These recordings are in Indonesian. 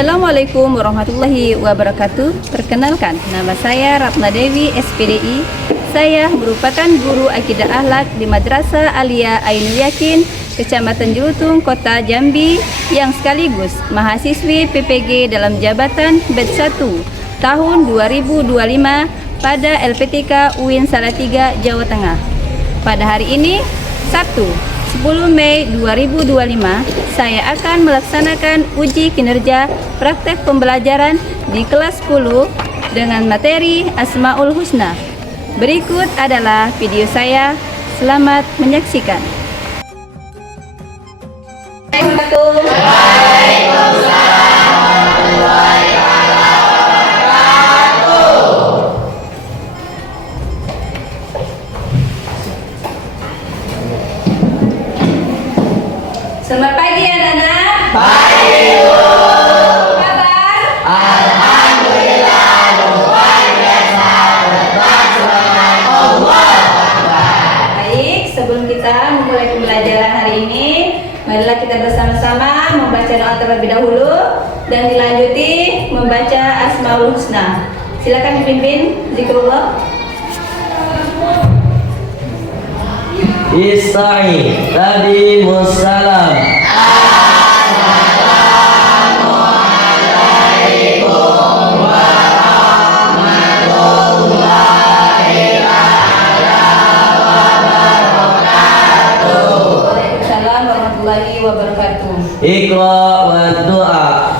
Assalamualaikum warahmatullahi wabarakatuh. Perkenalkan, nama saya Ratna Dewi, SPDI. Saya merupakan guru akidah akhlak di Madrasah Alia Ainul Yakin, Kecamatan Jelutung, Kota Jambi, yang sekaligus mahasiswi PPG dalam jabatan Batch 1 tahun 2025 pada LPTK UIN Salatiga, Jawa Tengah. Pada hari ini, Sabtu 10 Mei 2025, saya akan melaksanakan uji kinerja praktek pembelajaran di kelas 10 dengan materi Asmaul Husna. Berikut adalah video saya. Selamat menyaksikan. Selamat pagi anak-anak. Pagi Bu. Kabar? Alhamdulillah luar biasa bersyukur Allah. Baik, sebelum kita memulai pembelajaran hari ini, marilah kita bersama-sama membaca doa terlebih dahulu dan dilanjuti membaca Asmaul Husna. Silakan dipimpin zikrullah. Ista'i tadi musalam. Assalamualaikum warahmatullahi wabarakatuh. Waalaikumsalam warahmatullahi wabarakatuh. Iqra wa doa.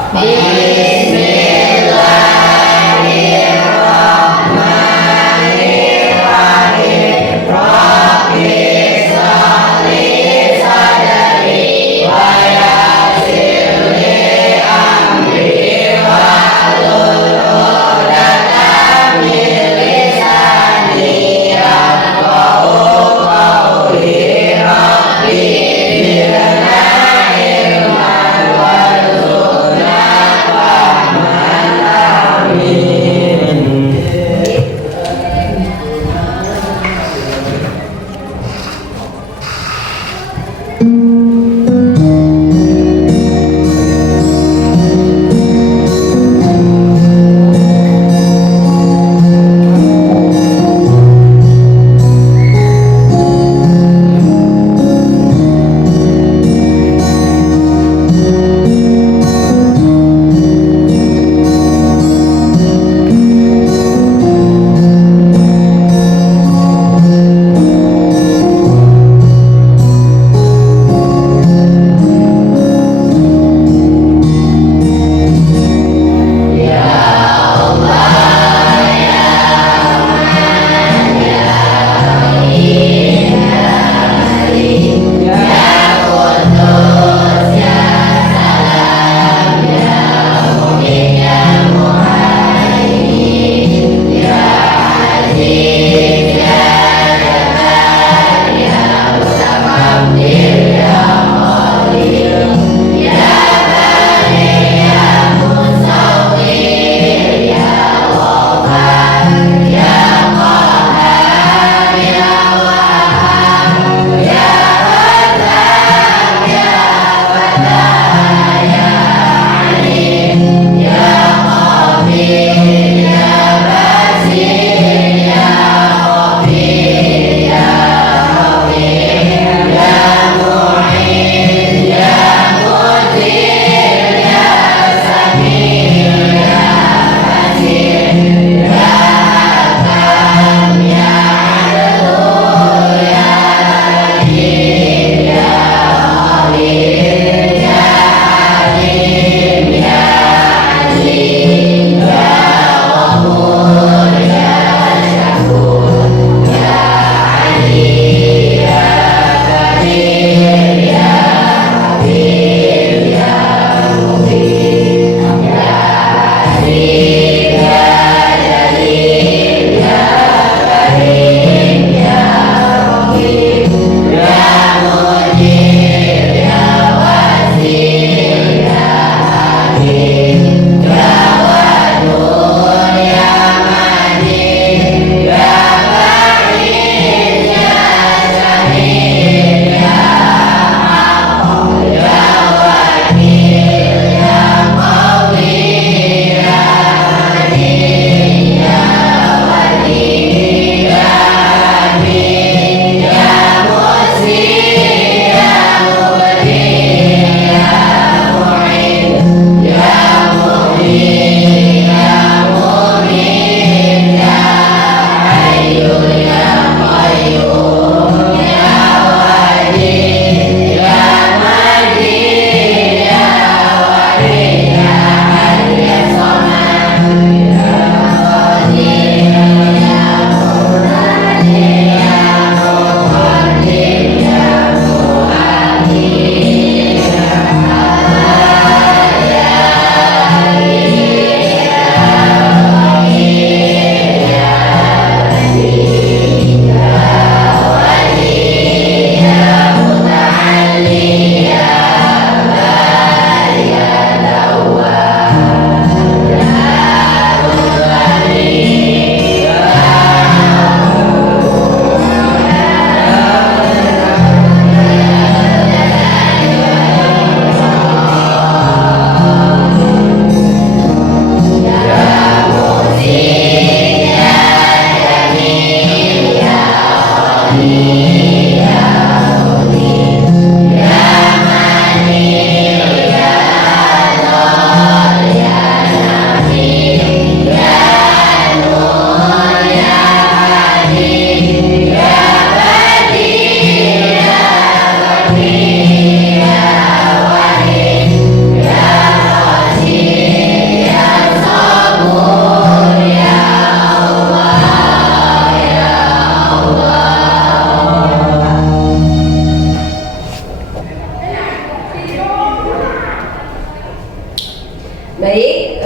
Baik,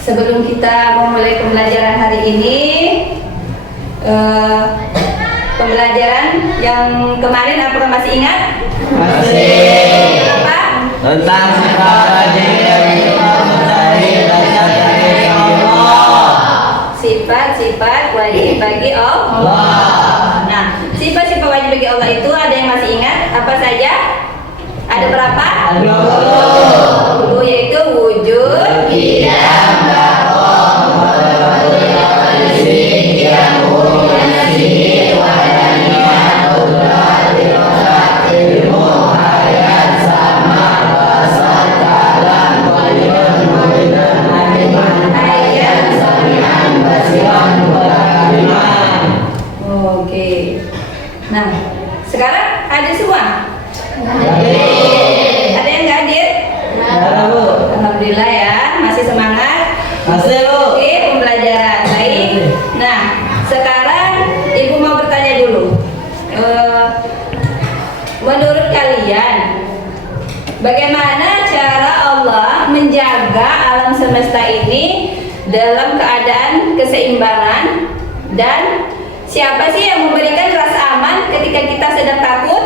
sebelum kita memulai pembelajaran hari ini, pembelajaran yang kemarin apakah masih ingat? Masih. Apa? Tentang sifat wajib mencari rasa dari Allah. Sifat-sifat wajib bagi Allah. Nah, sifat-sifat wajib bagi Allah itu ada yang masih ingat? Apa saja? Ada berapa? 20, yaitu wujud, Oke. Nah, sekarang ada semua? Ada yang nggak hadir? Ada, Bu. Alhamdulillah ya, masih semangat. Masih, Bu. Oke, pembelajaran. Baik. Nah, sekarang Ibu mau bertanya dulu. Menurut kalian, bagaimana cara Allah menjaga alam semesta ini dalam keadaan keseimbangan, dan siapa sih yang memberikan rasa aman ketika kita sedang takut?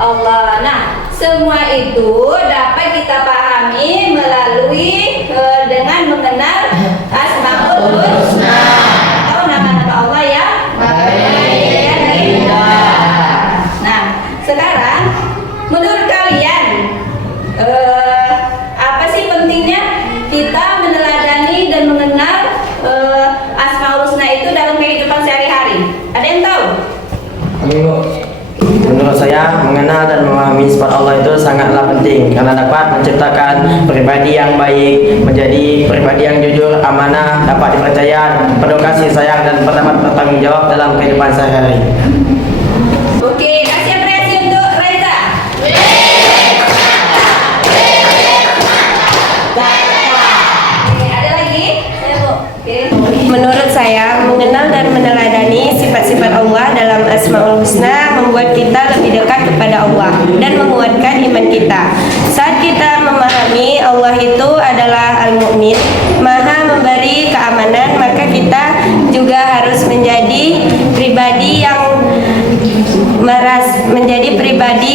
Allah. Nah, semua itu dapat kita pahami melalui dengan mengenal Asmaul Husna atau nama-nama Allah yang baik dan indah. Nah, sekarang menurut kalian apa sih pentingnya kita meneladani dan mengenal Asmaul Husna itu dalam kehidupan sehari-hari? Ada yang tahu? Menurut saya, mengenal dan memahami sifat Allah itu sangatlah penting karena dapat menciptakan pribadi yang baik, menjadi pribadi yang jujur, amanah, dapat dipercaya, penuh kasih sayang, dan dapat bertanggung jawab dalam kehidupan sehari-hari. Oke, kasih apresiasi untuk Reza. Oke, ada lagi? Oke. Menurut saya, mengenal dan meneladani sifat-sifat Allah dalam Asmaul Husna membuat kita lebih dekat kepada Allah dan menguatkan iman kita. Saat kita memahami Allah itu adalah Al-Mu'min, Maha memberi keamanan, maka kita juga harus menjadi pribadi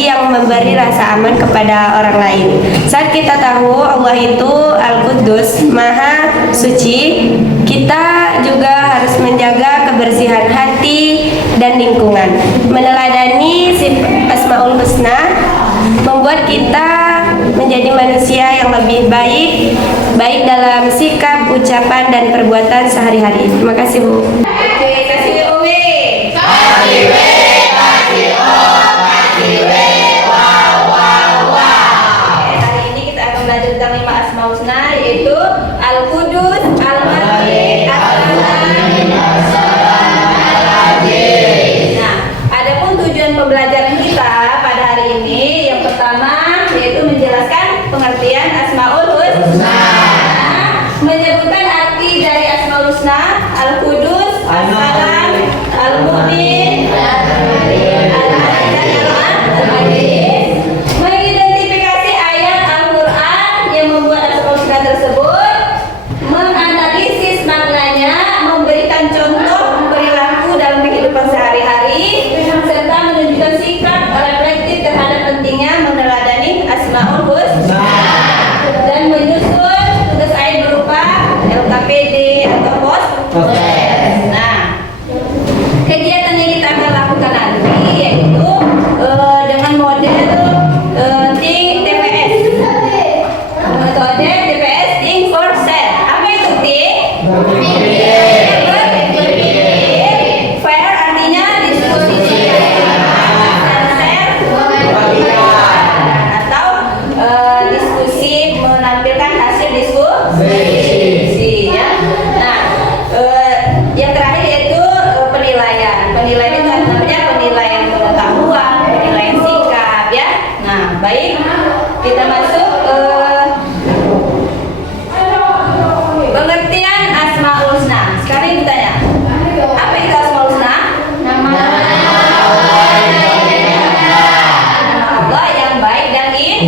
yang memberi rasa aman kepada orang lain. Saat kita tahu Allah itu Al-Quddus, Maha Suci, kita juga harus menjaga kebersihan hati dan lingkungan. Meneladani Asmaul Husna membuat kita menjadi manusia yang lebih baik dalam sikap, ucapan, dan perbuatan sehari-hari. Terima kasih, Bu. Oke, kasih Umi. Hari ini kita akan belajar tentang 5 Asmaul Husna, yaitu Al-Qudus, Al-Malik, Nah, adapun tujuan pembelajaran kita pada hari ini, yang pertama yaitu menjelaskan pengertian Asmaul Husna, menyebutkan arti dari Asmaul Husna, Al-Qudus,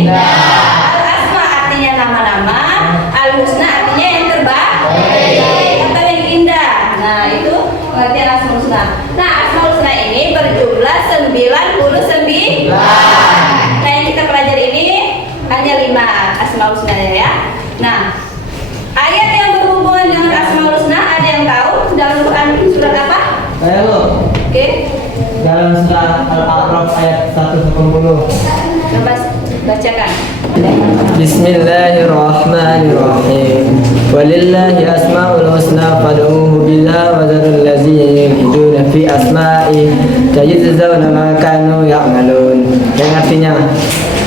Al-asma artinya nama-nama, al-husna artinya yang terbaik atau yang indah. Nah, itu pengertian asmaul husna. Nah, asmaul husna ini berjumlah 99. Nah, yang kita pelajari ini hanya 5 asmaul husna ya. Nah, ayat yang berhubungan dengan asmaul husna ada yang tahu dalam Quran surat apa? Saya Bu. Oke. Dalam surat Al-A'raf ayat 180. Coba bacakan. Bismillahirrahmanirrahim. Walillahi asmaul husna fad'uhu biha wa dharul ladzina yulhiduna fi asma'i sayajzawna ma kanu ya'malun. Yang artinya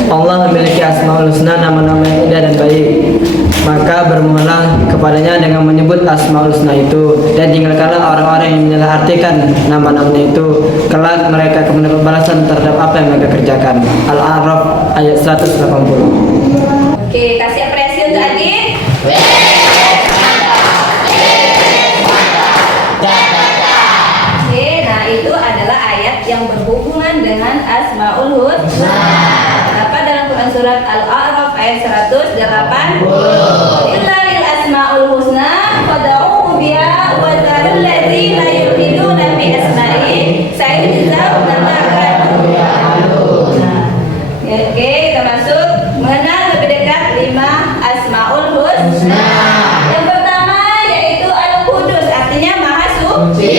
Allah memiliki asmaul husna, nama-nama yang indah dan baik. Maka bermohonlah kepadanya dengan menyebut asmaul husna itu, dan tinggalkanlah orang-orang yang menyalahartikan nama-namanya itu. Kelak mereka akan mendapat balasan terhadap apa yang mereka kerjakan. Al-A'raf ayat 180. Oke, kasih apresiasi untuk Adit. Oke, nah itu adalah ayat yang berhubungan dengan asmaul husna. Apa dalam Quran surat Al-A'raf ayat 180. Illahil asmaul husna fad'uhu biha wa dharul ladzina yulhiduna fi asma'i sayajzawna ma kanu ya'malun. Oke, kita masuk mengenal lebih dekat 5 asmaul husna. Yang pertama yaitu Al-Qudus, artinya Maha Suci.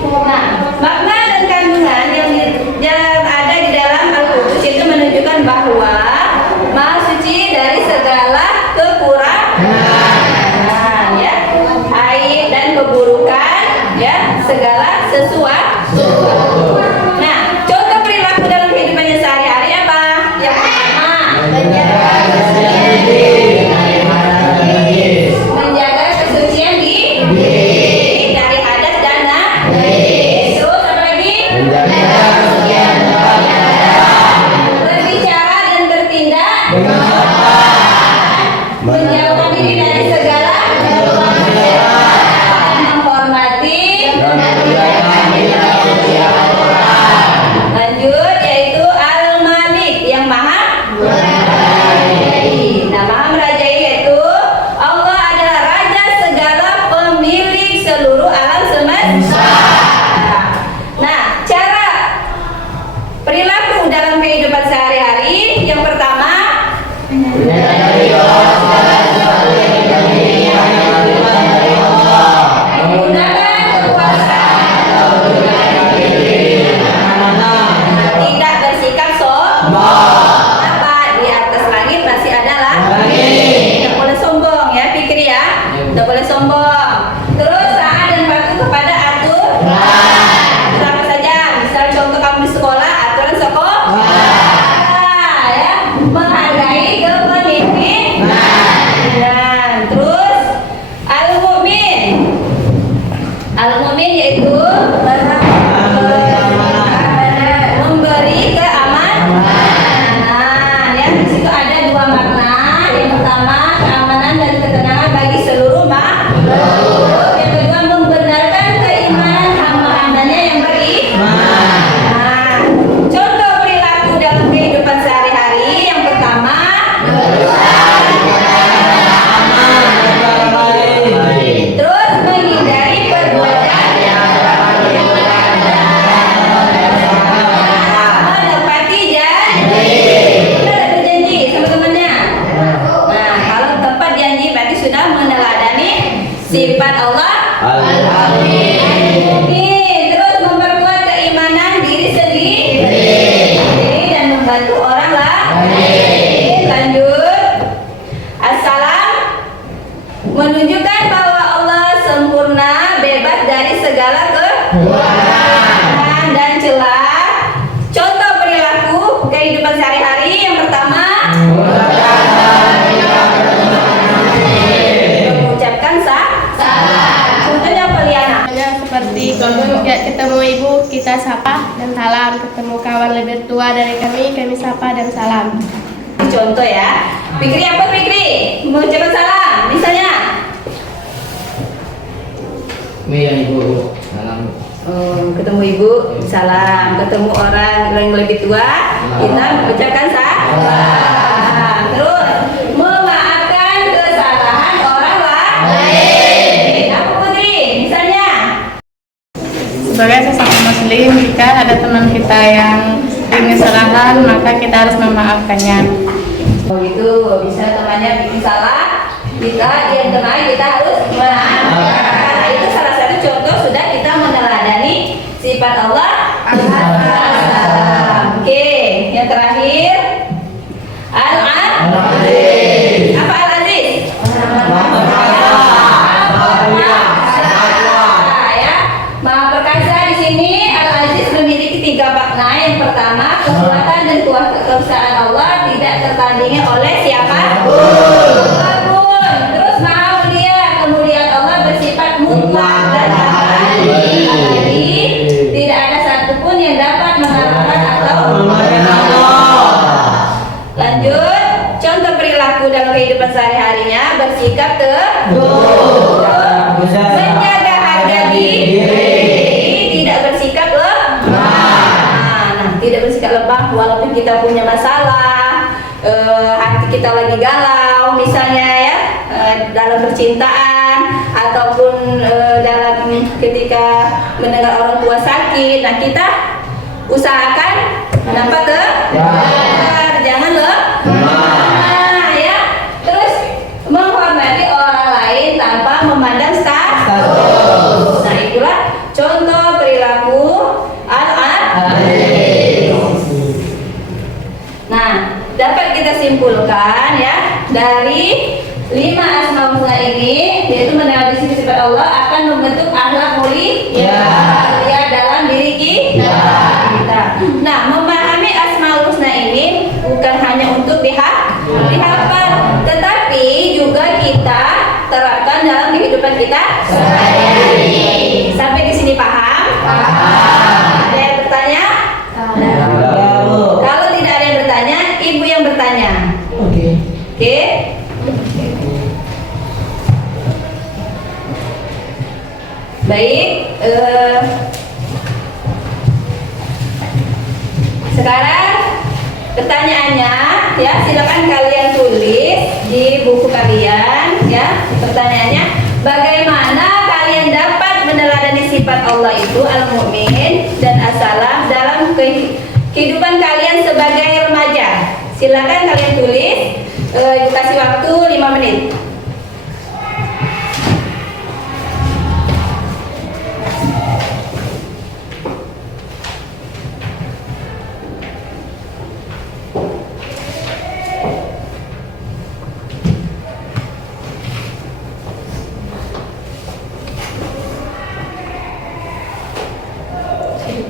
Nah, makna dan kandungan yang ada di dalam Al-Qudus itu menunjukkan bahwa Maha Suci dari segala kekurangan, ya, aib dan keburukan, ya, segala sesuatu. Nah, contoh perilaku dalam kehidupannya sehari-hari apa? Yang pertama, menjaga kesucian diri dari hadas dan najis. Terus apa lagi? Berbicara dan bertindak menjauhkan diri dari segala dan menghormati. Lanjut, yaitu Al-Malik yang maha merajai. Nah, maha merajai yaitu Allah adalah raja segala, pemilik seluruh alam semesta. Nah, cara perilaku dalam kehidupan sehari-hari yang pertama menggunakan kekuasaan, tidak bersikap apa di atas langit masih ada langit. Tidak boleh sombong ya, pikir ya. Tidak boleh sombong. Terus taat dan patuh kepada aturan. Apa saja? Misal contoh kamu di sekolah, aturan sekolah, ya, menghargai kepemimpinan. Terus Al-Mu'min yaitu memberi keamanan. Ya, di situ ada 2 makna. Yang pertama, keamanan dan ketenangan bagi seluruh makhluk. Yang kedua, membenarkan keimanan hamba-hambanya yang beriman. Nah, contoh perilaku dalam kehidupan sehari-hari yang pertama, terus menghindari perbuatan menepati janji. Kita ada berjanji sama temannya. Nah, kalau tempat janji berarti sudah meneladani sifat Allah. Terus memperkuat keimanan diri sendiri dan membantu orang lain. Lanjut, Assalam menunjukkan bahwa Allah sempurna, bebas dari segala kekurangan dan celah. Contoh perilaku kehidupan sehari-hari yang pertama, mengucapkan salam. Contohnya apa, Liana? Seperti kayak ketemu ibu kita sapa dan salam, ketemu kawan lebih tua dari kami sapa dan salam. Contoh ya. Fikri apa Fikri? Mengucapkan salam. Misalnya, Ibu. Salam. ketemu ibu, salam. Ketemu orang yang lebih tua, kita mengucapkan salam. Terus memaafkan kesalahan orang lain. Apa Putri? Misalnya? Sebagai sesama muslim, jika ada teman kita yang bikin kesalahan, maka kita harus memaafkannya. Oh gitu, bisa temannya bikin salah, dia teman kita harus memaafkan. Nah, itu salah satu contoh sudah kita meneladani sifat Allah. Oke, yang terakhir Al-Aziz. Apa Al-Aziz? Maha perkasa di sini Al-Aziz memiliki 3 makna. Yang pertama, kekuatan dan kekuasaan Allah tidak tertandingi oleh siapapun. Terus Maha mulia, kemuliaan Allah bersifat mutlak dan abadi. Tidak ada satupun yang dapat mengalahkan atau mengalahkan Allah. Lanjut, contoh perilaku dalam kehidupan sehari-harinya: bersikap teguh, menjaga harga diri, tidak bersikap lemah. Nah, tidak bersikap lemah walaupun kita punya masalah, hati kita lagi galau, misalnya ya, dalam percintaan ataupun dalam ketika mendengar orang tua sakit. Nah, kita usahakan dapat jangan lemah ya. Terus menghormati orang lain tanpa memandang status. Nah, itulah contoh perilaku Al-Aziz. Nah, dapat kita simpulkan ya dari 5 asmaul husna ini, yaitu mengenal sifat Allah akan membentuk akhlak mulia dalam diri kita. Nah, memahami asmaul husna ini bukan hanya untuk dihafal, tetapi juga kita terapkan dalam kehidupan kita sehari-hari. Sampai di sini paham? Ada yang bertanya? Kalau tidak ada yang bertanya, ibu yang bertanya. Oke. Baik, sekarang pertanyaannya ya, silakan kalian tulis di buku kalian ya. Pertanyaannya, bagaimana kalian dapat meneladani sifat Allah itu Al-Mu'min dan As-Salam dalam kehidupan kalian sebagai remaja? Silakan kalian tulis, kasih waktu 5 menit.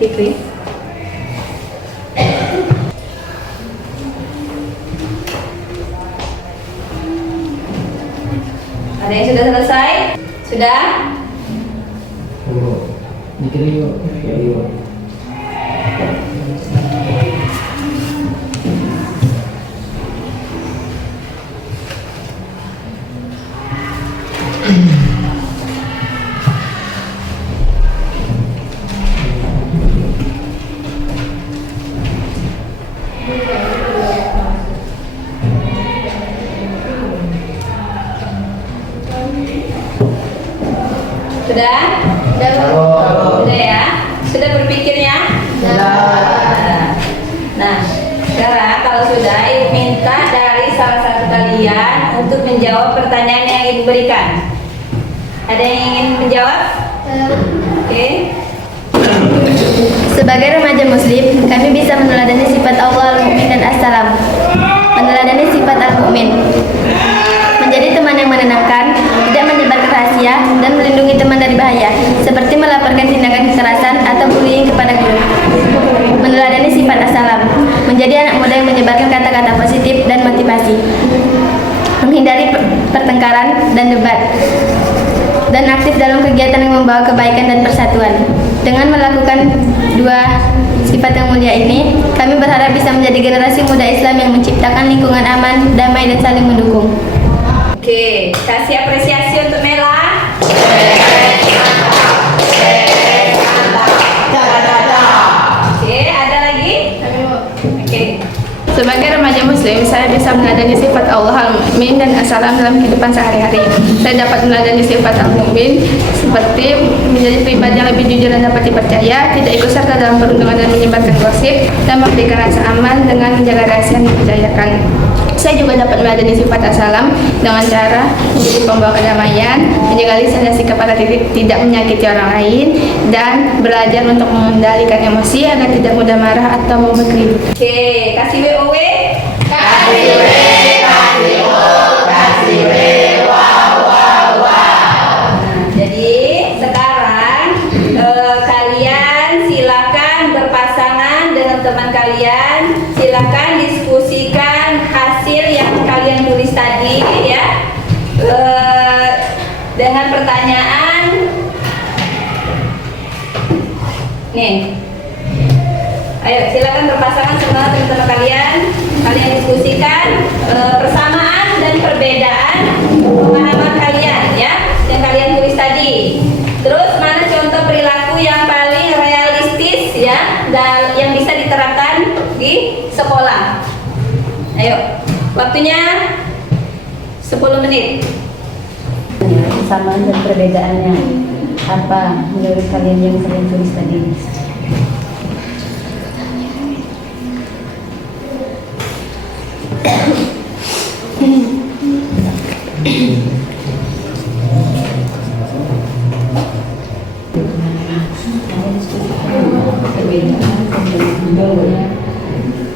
Fikri. Ada yang sudah selesai? Sudah? Mikir yuk. Sudah? Sudah ya? Sudah berpikirnya? Nah, sekarang kalau sudah, ibu minta dari salah satu kalian untuk menjawab pertanyaan yang ibu berikan. Ada yang ingin menjawab? Oke. Sebagai remaja muslim, kami bisa meneladani sifat Allah Al-Mu'min dan As-Salam. Meneladani sifat Al-Mu'min, menjadi teman yang menenangkan, tidak menyebarkan rahasia, dan melindungi teman dari bahaya, seperti melaporkan tindakan kekerasan atau bullying kepada guru. Meneladani sifat As-Salam, menjadi anak muda yang menyebarkan kata-kata positif dan motivasi, menghindari pertengkaran dan debat, dan aktif dalam kegiatan yang membawa kebaikan dan persatuan. Dengan melakukan 2 sifat yang mulia ini, kami berharap bisa menjadi generasi muda Islam yang menciptakan lingkungan aman, damai, dan saling mendukung. Oke, kasih apresiasi untuk Mela. Oke, ada lagi? Oke. Sebagai remaja muslim, saya bisa meneladani sifat Allah al-mu'min dan as-salam dalam kehidupan sehari-hari. Saya dapat meneladani sifat al-mu'min seperti menjadi pribadi yang lebih jujur dan dapat dipercaya, tidak ikut serta dalam perundungan dan menyebarkan gosip, dan memberikan rasa aman dengan menjaga rahasia yang dipercayakan. Saya juga dapat meneladani sifat as-salam dengan cara menjadi pembawa kedamaian, menjaga lisan dan sikap agar tidak menyakiti orang lain, dan belajar untuk mengendalikan emosi agar tidak mudah marah atau membuat ribut. Oke, kasih WOW. Kasih W, kasih O, kasih W, wow, wow, wow. Jadi sekarang kalian silakan berpasangan dengan teman kalian. Silakan diskusikan hasil yang kalian tulis tadi ya. Dengan pertanyaan. Nih. Ayo silakan berpasangan sama teman-teman kalian. Kalian diskusikan persamaan dan perbedaan pemahaman kalian ya yang kalian tulis tadi. Terus mana contoh perilaku yang paling realistis ya dan yang bisa diterapkan di sekolah. Ayo, waktunya 10 menit. Persamaan dan perbedaannya apa menurut kalian yang kalian tulis tadi?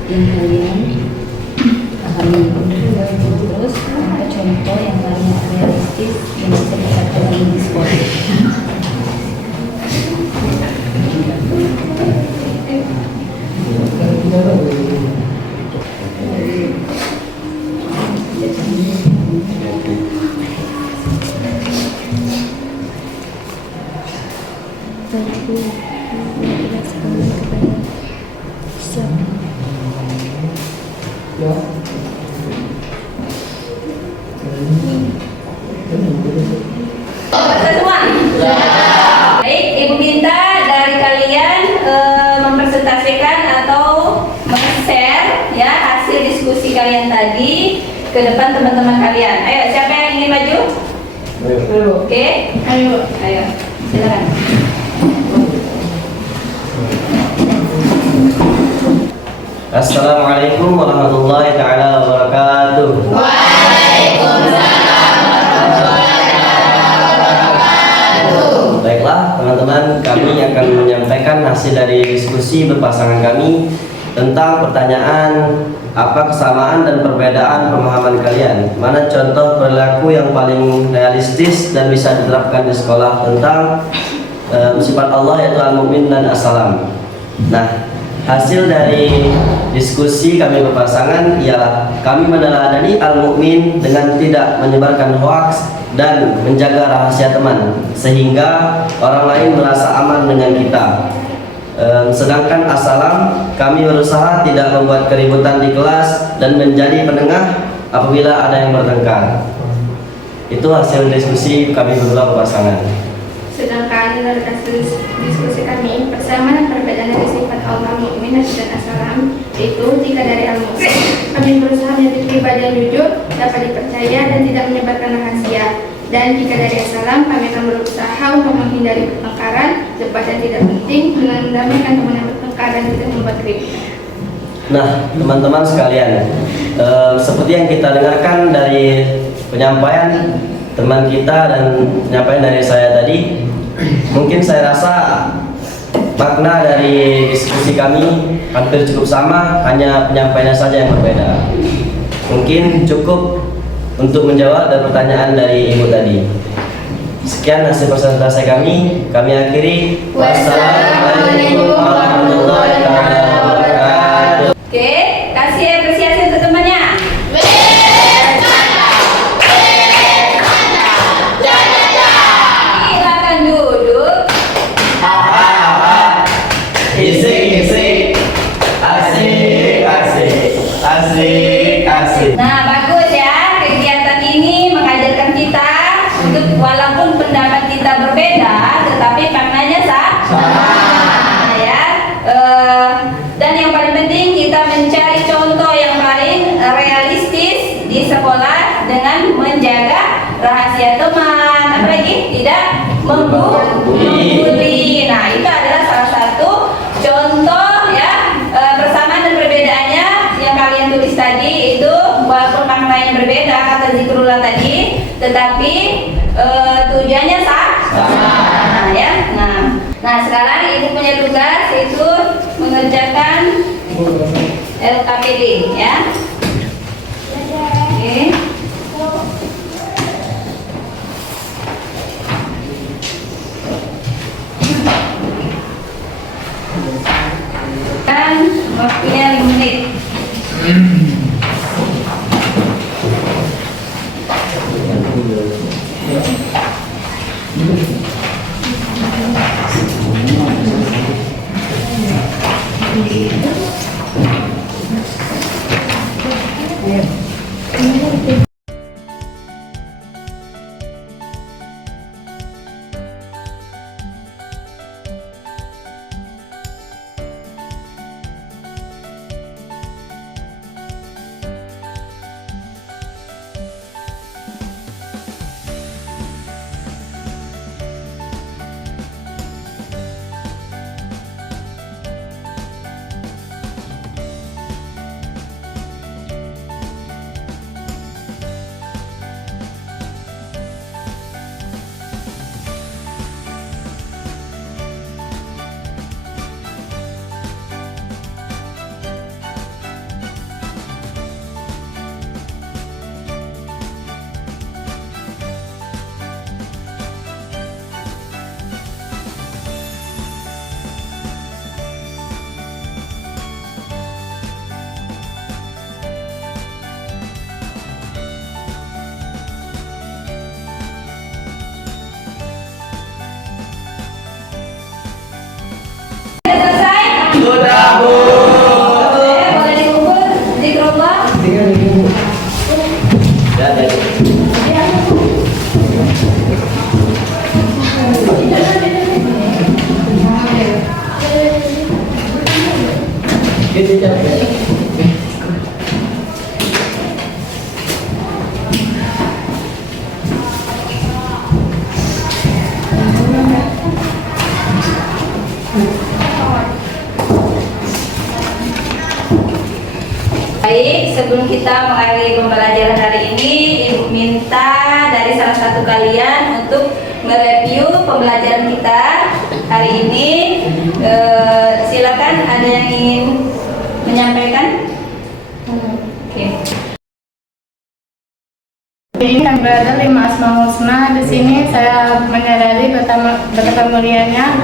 Yang kalian pahami. Terus apa contoh yang paling realistis yang bisa diterapkan di sekolah? Semua? Baik, Ibu minta dari kalian mempresentasikan atau men-share ya hasil diskusi kalian tadi ke depan teman-teman kalian. Ayo, siapa yang ingin maju? Oke. Ayo, silakan. Assalamualaikum warahmatullahi taala wabarakatuh. Baiklah teman-teman, kami akan menyampaikan hasil dari diskusi berpasangan kami tentang pertanyaan apa kesamaan dan perbedaan pemahaman kalian. Mana contoh perilaku yang paling realistis dan bisa diterapkan di sekolah tentang sifat Allah yaitu al-mu'min dan as-salam. Nah, hasil dari diskusi kami berpasangan ialah kami meneladani al-mu'min dengan tidak menyebarkan hoaks dan menjaga rahasia teman sehingga orang lain merasa aman dengan kita. Sedangkan as-salam kami berusaha tidak membuat keributan di kelas dan menjadi penengah apabila ada yang bertengkar. Itu hasil diskusi kami berdua berpasangan. Sedangkan dari hasil diskusi kami, persamaan dan perbedaan dari sifat Allah mukmin dan as-salam itu jika dari al-mu'min kami berusaha menjadi pribadi yang jujur, dapat dipercaya dan tidak menyebarkan rahasia. Dan jika dari as-salam kami akan berusaha untuk menghindari pertengkaran cepat dan tidak penting dengan mendamaikan teman yang bertengkar dan tidak membuat ribut. Nah, teman-teman sekalian, seperti yang kita dengarkan dari penyampaian teman kita dan penyampaian dari saya tadi, mungkin saya rasa makna dari diskusi kami hampir cukup sama, hanya penyampaiannya saja yang berbeda. Mungkin cukup untuk menjawab dan pertanyaan dari Ibu tadi. Sekian hasil presentasi kami akhiri. Wassalamualaikum warahmatullahi wabarakatuh. Oke, kasih apresiasi untuk temannya. Silakan duduk. Isik, asik, asik. Nah, bagus ya. Kegiatan ini mengajarkan kita untuk walaupun pendapat kita berbeda, tetapi maknanya sama. Ya. Dan yang paling penting kita mencari contoh membuli. Nah, itu adalah salah satu contoh ya, persamaan dan perbedaannya yang kalian tulis tadi itu, walaupun maknanya berbeda kata zikrullah tadi, tetapi tujuannya sama. Ya. Nah, sekarang ibu punya tugas itu mengerjakan LKPD ya. Oke. Dan waktunya 5 menit. Sudah, Bu. Boleh dikumpul zikrullah. Baik, sebelum kita mengakhiri pembelajaran hari ini, Ibu minta dari salah satu kalian untuk mereview pembelajaran kita hari ini. Silakan, ada yang ingin menyampaikan? Oke. Ini yang berada 5 Asmaul Husna. Di sini saya menyadari betapa mulianya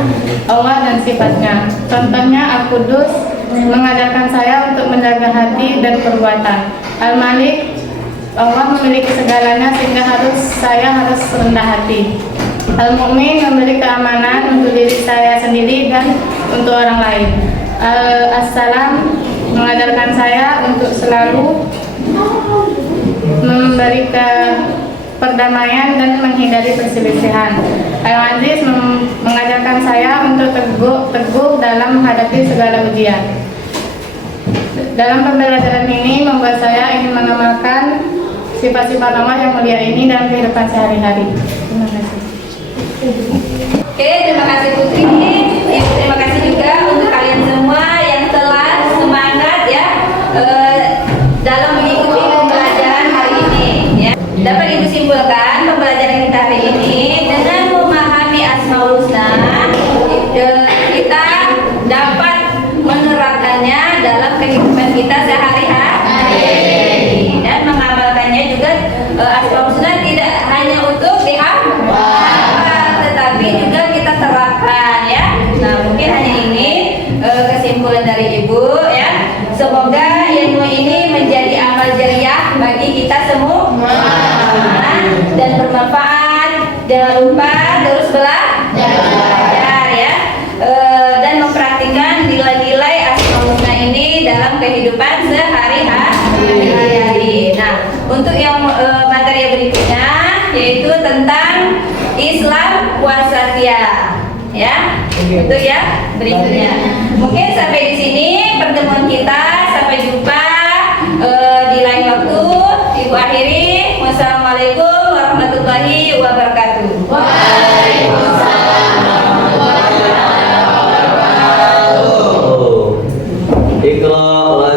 Allah dan sifatnya. Contohnya Al-Qudus mengajarkan saya untuk menjaga hati dan perbuatan. Al-Malik, Allah memiliki segalanya sehingga saya harus rendah hati. Al-Mu'min memberi keamanan untuk diri saya sendiri dan untuk orang lain. Al-Assalam mengajarkan saya untuk selalu memberi perdamaian dan menghindari perselisihan. Al-Aziz mengajarkan saya untuk teguh dalam menghadapi segala ujian. Dalam pembelajaran ini membuat saya ingin mengamalkan sifat-sifat Allah yang mulia ini dalam kehidupan sehari-hari. Terima kasih. Oke, terima kasih Putri. Terima kasih juga untuk kalian semua yang telah semangat ya dalam mengikuti pembelajaran hari ini ya. Dapat Ibu simpulkan pembelajaran kita hari ini dengan memahami Asmaul Husna, kita dapat menerapkannya dalam kehidupan kita sehari-hari dan mengamalkannya juga. Asmaul Husna tidak hanya untuk dihafal, tetapi juga kita terapkan ya. Nah, mungkin hanya ini kesimpulan dari Ibu ya. Semoga ilmu ini menjadi amal jariah bagi kita semua dan bermanfaat. Jangan lupa terus belajar ya, dan mempraktikkan nilai-nilai Asmaul Husna ini dalam kehidupan sehari-hari. Nah, untuk yang materi berikutnya yaitu tentang Islam wasatiyah ya. Untuk ya berikutnya. Mungkin sampai di sini pertemuan kita. Sampai jumpa di lain waktu. Ibu akhiri. Wassalamualaikum warahmatullahi wabarakatuh. Waalaikumsalam. wa